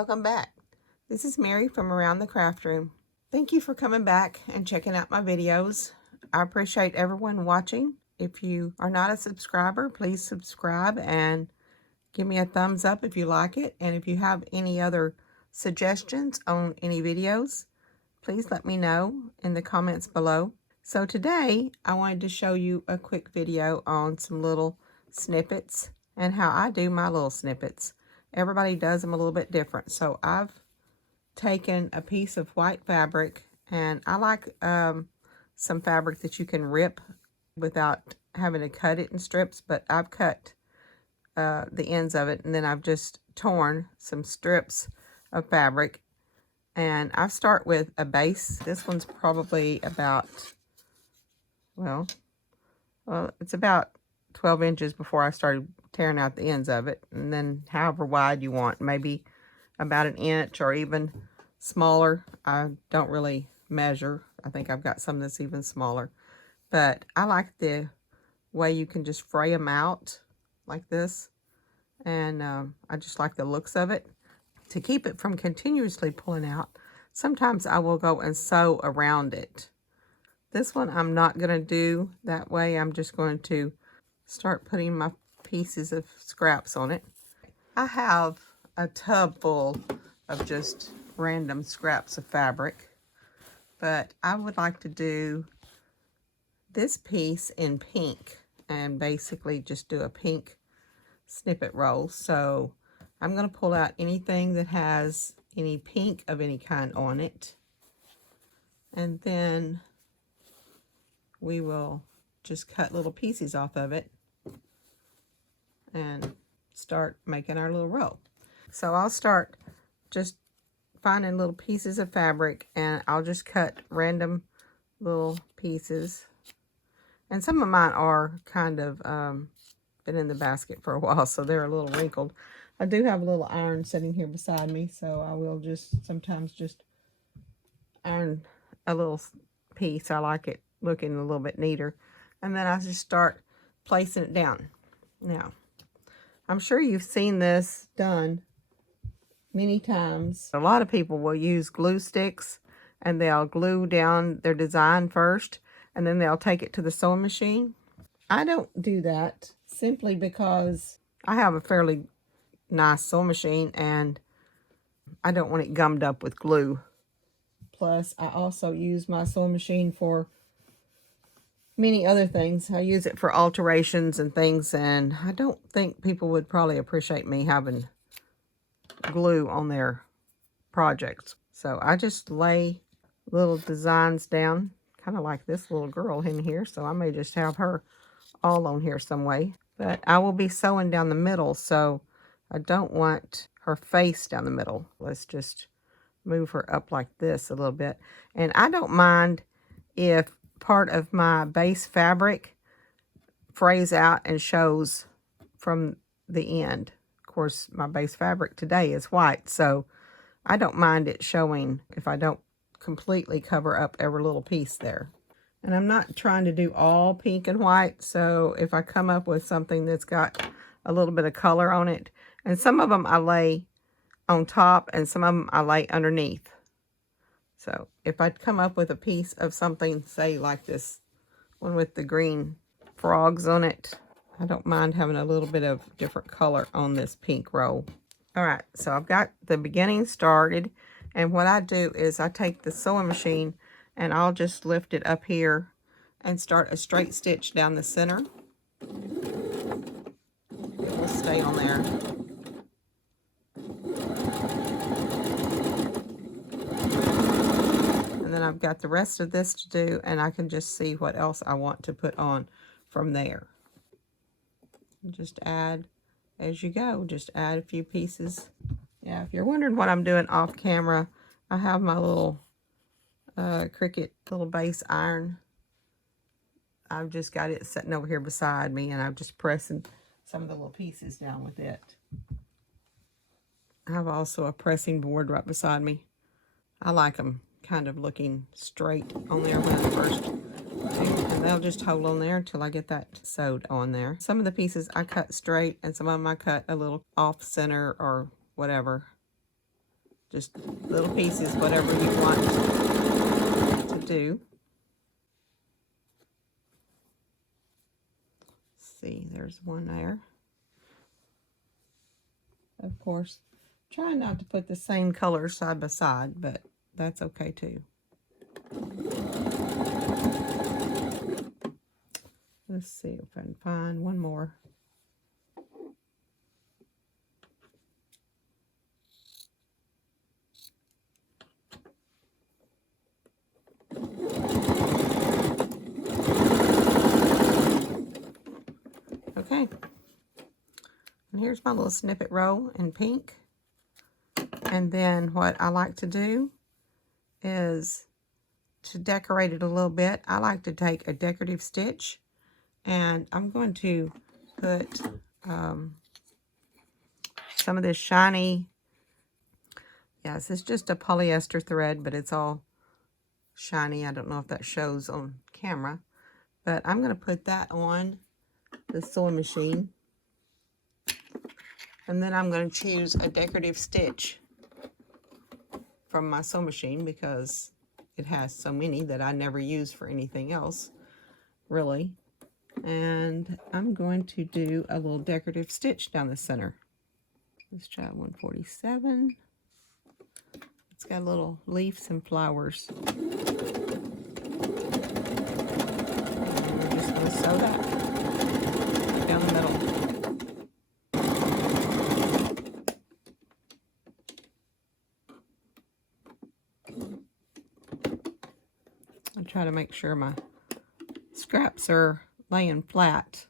Welcome back. This is Mary from Around the Craft Room. Thank you for coming back and checking out my videos. I appreciate everyone watching. If you are not a subscriber, please subscribe and give me a thumbs up if you like it. And if you have any other suggestions on any videos, please let me know in the comments below. So today I wanted to show you a quick video on some little snippets and how I do my little snippets. Everybody does them a little bit different. So I've taken a piece of white fabric, and I like some fabric that you can rip without having to cut it in strips, but I've cut the ends of it, and then I've just torn some strips of fabric. And I start with a base. This one's probably about, well, it's about 12 inches before I started tearing out the ends of it. And then however wide you want, maybe about an inch or even smaller. I don't really measure. I think I've got some that's even smaller. But I like the way you can just fray them out like this. And I just like the looks of it. To keep it from continuously pulling out, sometimes I will go and sew around it. This one I'm not going to do that way. I'm just going to start putting my pieces of scraps on it. I have a tub full of just random scraps of fabric, but I would like to do this piece in pink and basically just do a pink snippet roll. So I'm going to pull out anything that has any pink of any kind on it. And then we will just cut little pieces off of it and start making our little roll. So I'll start just finding little pieces of fabric, and I'll just cut random little pieces. And some of mine are kind of been in the basket for a while, so they're a little wrinkled. I do have a little iron sitting here beside me, so I will just sometimes just iron a little piece. I like it looking a little bit neater. And then I just start placing it down. Now, I'm sure you've seen this done many times. A lot of people will use glue sticks, and they'll glue down their design first, and then they'll take it to the sewing machine. I don't do that simply because I have a fairly nice sewing machine, and I don't want it gummed up with glue. Plus, I also use my sewing machine for many other things. I use it for alterations and things, and I don't think people would probably appreciate me having glue on their projects. So I just lay little designs down, kind of like this little girl in here. So I may just have her all on here some way. But I will be sewing down the middle, so I don't want her face down the middle. Let's just move her up like this a little bit. And I don't mind if part of my base fabric frays out and shows from the end. Of course, my base fabric today is white, so I don't mind it showing if I don't completely cover up every little piece there. And I'm not trying to do all pink and white, so if I come up with something that's got a little bit of color on it, and some of them I lay on top and some of them I lay underneath. So if I come up with a piece of something, say like this one with the green frogs on it, I don't mind having a little bit of different color on this pink roll. All right, so I've got the beginning started, and what I do is I take the sewing machine and I'll just lift it up here and start a straight stitch down the center. It will stay on there. And then I've got the rest of this to do, and I can just see what else I want to put on from there. Just add as you go. Just add a few pieces. Yeah, if you're wondering what I'm doing off camera, I have my little Cricut little base iron. I've just got it sitting over here beside me, and I'm just pressing some of the little pieces down with it. I have also a pressing board right beside me. I like them kind of looking straight on there when I first do, and they'll just hold on there until I get that sewed on there. Some of the pieces I cut straight, and some of them I cut a little off center or whatever. just little pieces, whatever you want to do. See, there's one there. Of course, try not to put the same color side by side, but that's okay too. Let's see if I can find one more. Okay. And here's my little snippet row in pink. And then what I like to do is to decorate it a little bit. I like to take a decorative stitch, and I'm going to put some of this shiny, yes, it's just a polyester thread, but it's all shiny. I don't know if that shows on camera, but I'm going to put that on the sewing machine. And then I'm going to choose a decorative stitch from my sewing machine because it has so many that I never use for anything else, really. And I'm going to do a little decorative stitch down the center. Let's try 147. It's got little leaves and flowers. And we're just going to sew that down the middle. I try to make sure my scraps are laying flat.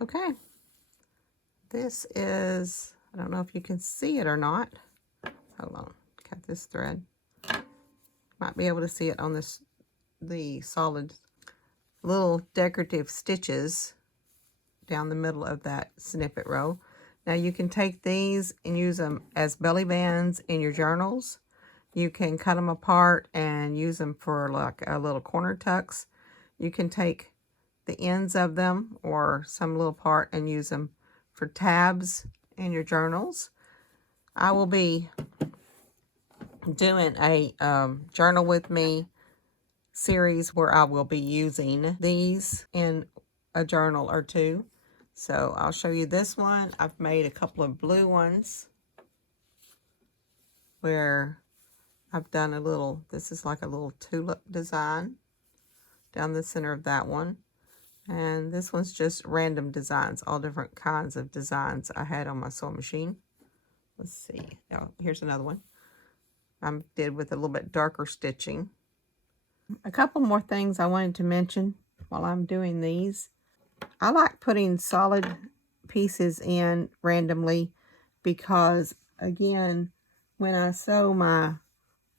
Okay, this is, I don't know if you can see it or not. Hold on, cut this thread. Might be able to see it on this, the solid little decorative stitches down the middle of that snippet row. Now you can take these and use them as belly bands in your journals. You can cut them apart and use them for like a little corner tucks. You can take the ends of them or some little part and use them for tabs in your journals. I will be doing a journal with me series where I will be using these in a journal or two. So I'll show you this one. I've made a couple of blue ones where I've done a little, this is like a little tulip design down the center of that one. And this one's just random designs, all different kinds of designs I had on my sewing machine. Let's see. Oh, here's another one I did with a little bit darker stitching. A couple more things I wanted to mention while I'm doing these. I like putting solid pieces in randomly because, again, when I sew my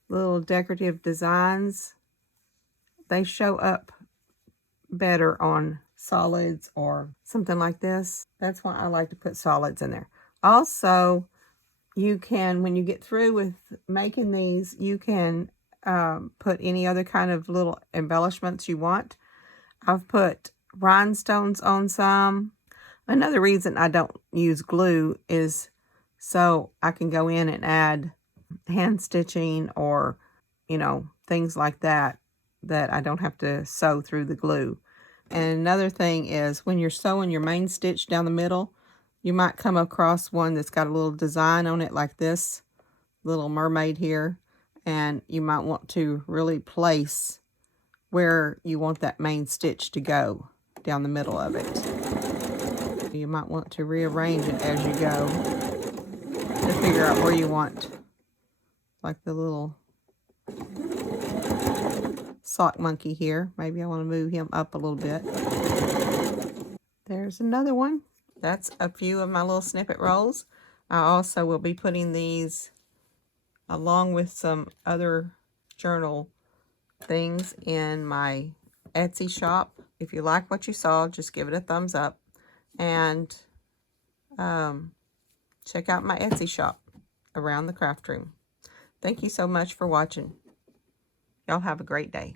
little decorative designs, they show up better on solids or something like this. That's why I like to put solids in there. Also, you can, when you get through with making these, you can put any other kind of little embellishments you want. I've put rhinestones on some. Another reason I don't use glue is so I can go in and add hand stitching or, you know, things like that, that I don't have to sew through the glue. And another thing is when you're sewing your main stitch down the middle, you might come across one that's got a little design on it like this little mermaid here, and you might want to really place where you want that main stitch to go down the middle of it. You might want to rearrange it as you go to figure out where you want, like the little sock monkey here. Maybe I want to move him up a little bit. There's another one. That's a few of my little snippet rolls. I also will be putting these along with some other journal things in my Etsy shop. If you like what you saw, just give it a thumbs up and check out my Etsy shop, Around the Craft Room. Thank you so much for watching. Y'all have a great day.